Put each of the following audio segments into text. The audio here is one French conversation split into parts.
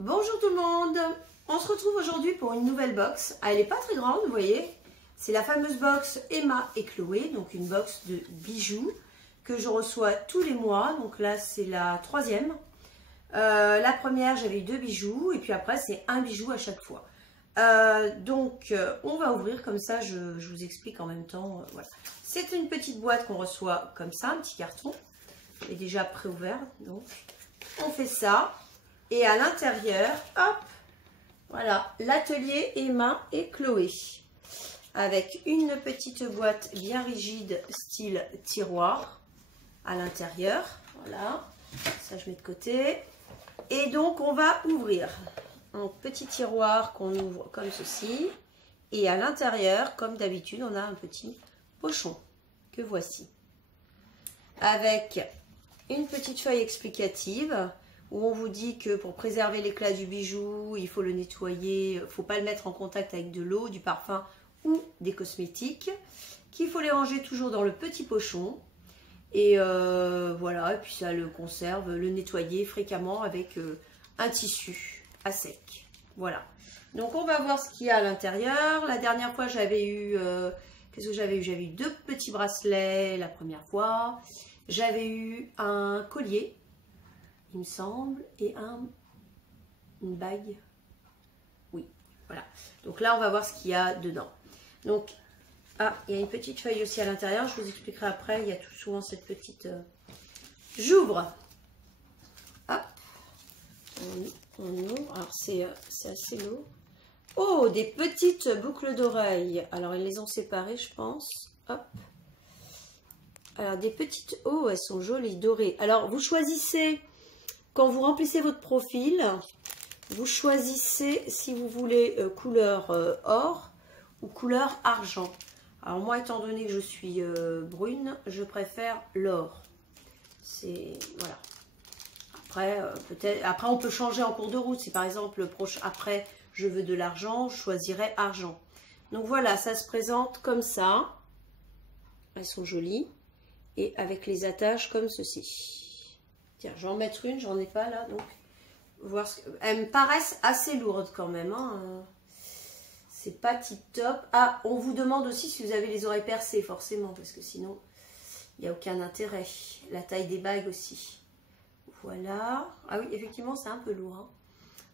Bonjour tout le monde, on se retrouve aujourd'hui pour une nouvelle box. Elle n'est pas très grande, vous voyez. C'est la fameuse box Emma et Chloé, donc une box de bijoux que je reçois tous les mois. Donc là c'est la troisième. La première j'avais eu 2 bijoux et puis après c'est un bijou à chaque fois. On va ouvrir comme ça, je vous explique en même temps. Voilà. C'est une petite boîte qu'on reçoit comme ça, un petit carton. Il est déjà pré-ouvert, donc on fait ça. Et à l'intérieur, hop, voilà, l'atelier Emma et Chloé. Avec une petite boîte bien rigide, style tiroir, à l'intérieur. Voilà, ça je mets de côté. Et donc, on va ouvrir un petit tiroir qu'on ouvre comme ceci. Et à l'intérieur, comme d'habitude, on a un petit pochon que voici. Avec une petite feuille explicative où on vous dit que pour préserver l'éclat du bijou, il faut le nettoyer, il ne faut pas le mettre en contact avec de l'eau, du parfum ou des cosmétiques, qu'il faut les ranger toujours dans le petit pochon. Et voilà, et puis ça le conserve, le nettoyer fréquemment avec un tissu à sec. Voilà. Donc on va voir ce qu'il y a à l'intérieur. La dernière fois j'avais eu, qu'est-ce que j'avais eu? J'avais eu 2 petits bracelets la première fois. J'avais eu un collier, il me semble, et une bague. Oui, voilà. Donc là, on va voir ce qu'il y a dedans. Donc, il y a une petite feuille aussi à l'intérieur. Je vous expliquerai après. Il y a tout souvent cette petite... J'ouvre. Hop. On ouvre. Alors, c'est assez lourd. Oh, des petites boucles d'oreilles. Alors, ils les ont séparées, je pense. Hop. Alors, des petites... Oh, elles sont jolies, dorées. Alors, vous choisissez... Quand vous remplissez votre profil, vous choisissez si vous voulez couleur or ou couleur argent. Alors moi, étant donné que je suis brune, je préfère l'or. C'est voilà. Après, après on peut changer en cours de route. Si par exemple après je veux de l'argent, je choisirai argent. Donc voilà, ça se présente comme ça. Elles sont jolies et avec les attaches comme ceci. Tiens, je vais en mettre une, j'en ai pas là, donc voir ce que... Elles me paraissent assez lourdes quand même. Hein. C'est pas tip top. Ah, on vous demande aussi si vous avez les oreilles percées, forcément, parce que sinon, il n'y a aucun intérêt. La taille des bagues aussi. Voilà. Ah oui, effectivement, c'est un peu lourd. Hein.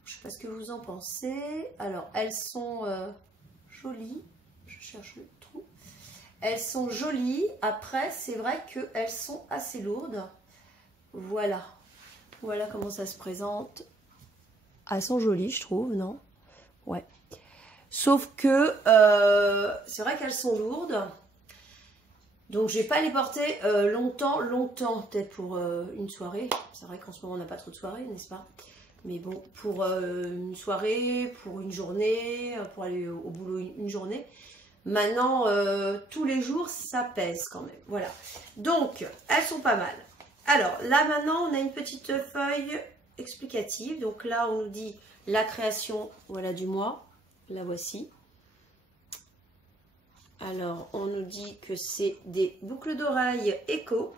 Je ne sais pas ce que vous en pensez. Alors, elles sont jolies. Je cherche le trou. Elles sont jolies. Après, c'est vrai qu'elles sont assez lourdes. Voilà, voilà comment ça se présente. Elles sont jolies, je trouve, non? Ouais. Sauf que c'est vrai qu'elles sont lourdes. Donc, je vais pas les porter longtemps. Peut-être pour une soirée. C'est vrai qu'en ce moment, on n'a pas trop de soirées, n'est-ce pas? Mais bon, pour une soirée, pour une journée, pour aller au boulot une journée. Maintenant, tous les jours, ça pèse quand même. Voilà. Donc, elles sont pas mal. Alors, là maintenant, on a une petite feuille explicative. Donc là, on nous dit la création, voilà, du mois. La voici. Alors, on nous dit que c'est des boucles d'oreilles éco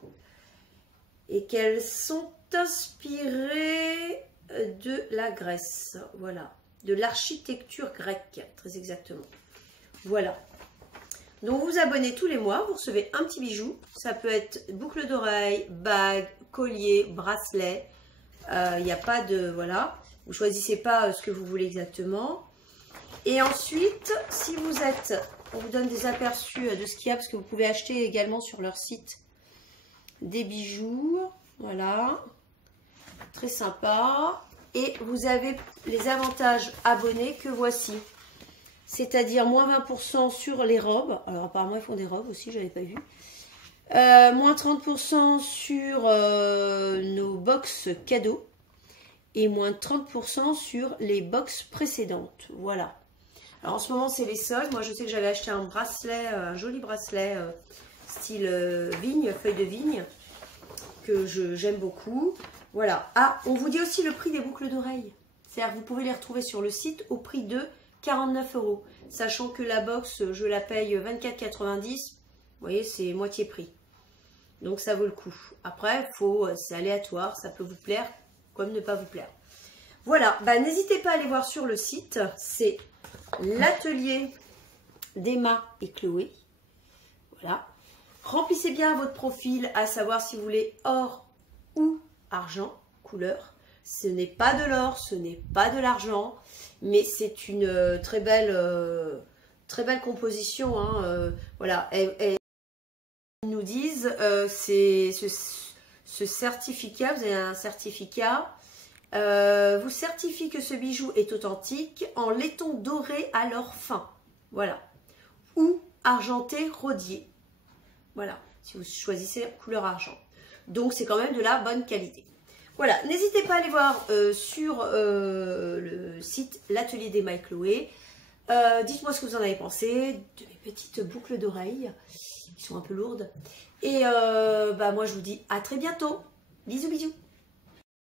et qu'elles sont inspirées de la Grèce. Voilà, de l'architecture grecque, très exactement. Voilà. Donc, vous vous abonnez tous les mois, vous recevez un petit bijou. Ça peut être boucle d'oreille, bague, collier, bracelet. Il n'y a pas de... Voilà. Vous ne choisissez pas ce que vous voulez exactement. Et ensuite, si vous êtes... On vous donne des aperçus de ce qu'il y a, parce que vous pouvez acheter également sur leur site des bijoux. Voilà. Très sympa. Et vous avez les avantages abonnés que voici. C'est-à-dire moins 20% sur les robes. Alors apparemment ils font des robes aussi, je n'avais pas vu. Moins 30% sur nos box cadeaux. Et moins 30% sur les box précédentes. Voilà. Alors en ce moment c'est les soldes. Moi je sais que j'avais acheté un bracelet, un joli bracelet style vigne, feuille de vigne. Que j'aime beaucoup. Voilà. Ah, on vous dit aussi le prix des boucles d'oreilles. C'est-à-dire que vous pouvez les retrouver sur le site au prix de 49 €, sachant que la box, je la paye 24,90 €. Vous voyez, c'est moitié prix. Donc, ça vaut le coup. Après, c'est aléatoire. Ça peut vous plaire comme ne pas vous plaire. Voilà, bah, n'hésitez pas à aller voir sur le site, c'est l'atelier d'Emma et Chloé. Voilà. Remplissez bien votre profil, à savoir si vous voulez or ou argent, couleur. Ce n'est pas de l'or, ce n'est pas de l'argent, mais c'est une très belle composition. Hein, voilà, ils nous disent, c'est ce certificat, vous avez un certificat, vous certifie que ce bijou est authentique en laiton doré à l'or fin. Voilà. Ou argenté rodier. Voilà, si vous choisissez couleur argent. Donc, c'est quand même de la bonne qualité. Voilà, n'hésitez pas à aller voir sur le site l'atelier d'Emma et Chloé. Dites-moi ce que vous en avez pensé de mes petites boucles d'oreilles qui sont un peu lourdes. Et bah, moi, je vous dis à très bientôt. Bisous, bisous.